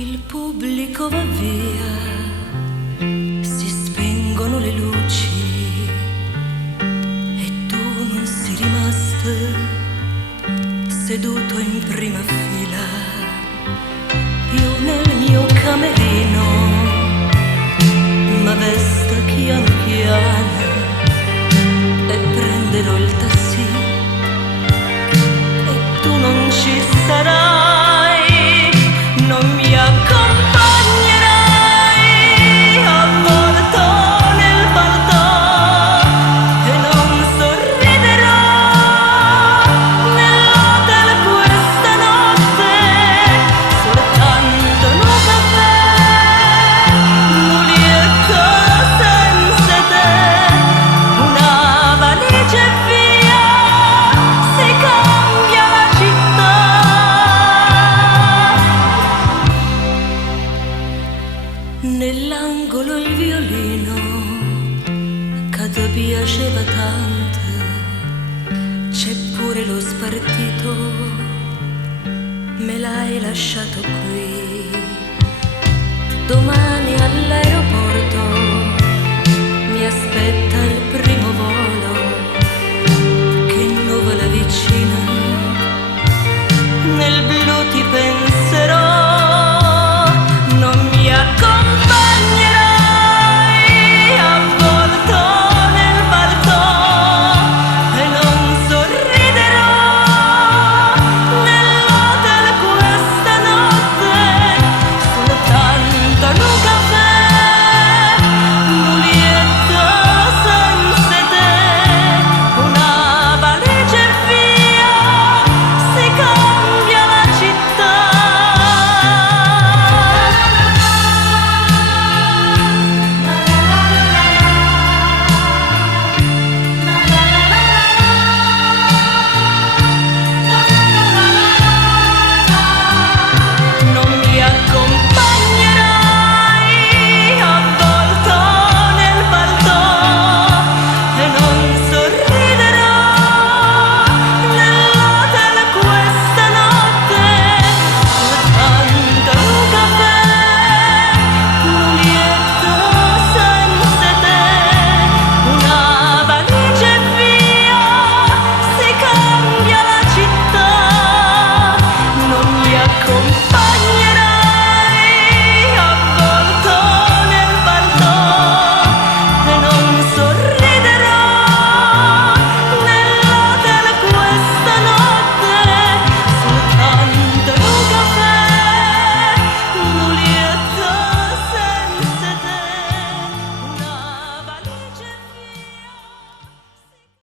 Il pubblico va via, si spengono le luci e tu non sei rimasto seduto in prima fila. Io nel mio camerino m'avvesto piano piano e prenderò il taxi e tu non ci sarai, non mi accompagnerai avvolto nel palto e non sorriderò nell'hotel questa notte, soltanto un caffè, Mulietta senza te, una valigia e via, si cambia la città. Nell'angolo il violino che ti piaceva tanto, c'è pure lo spartito, me l'hai lasciato qui. Domani all'aeroporto mi aspetta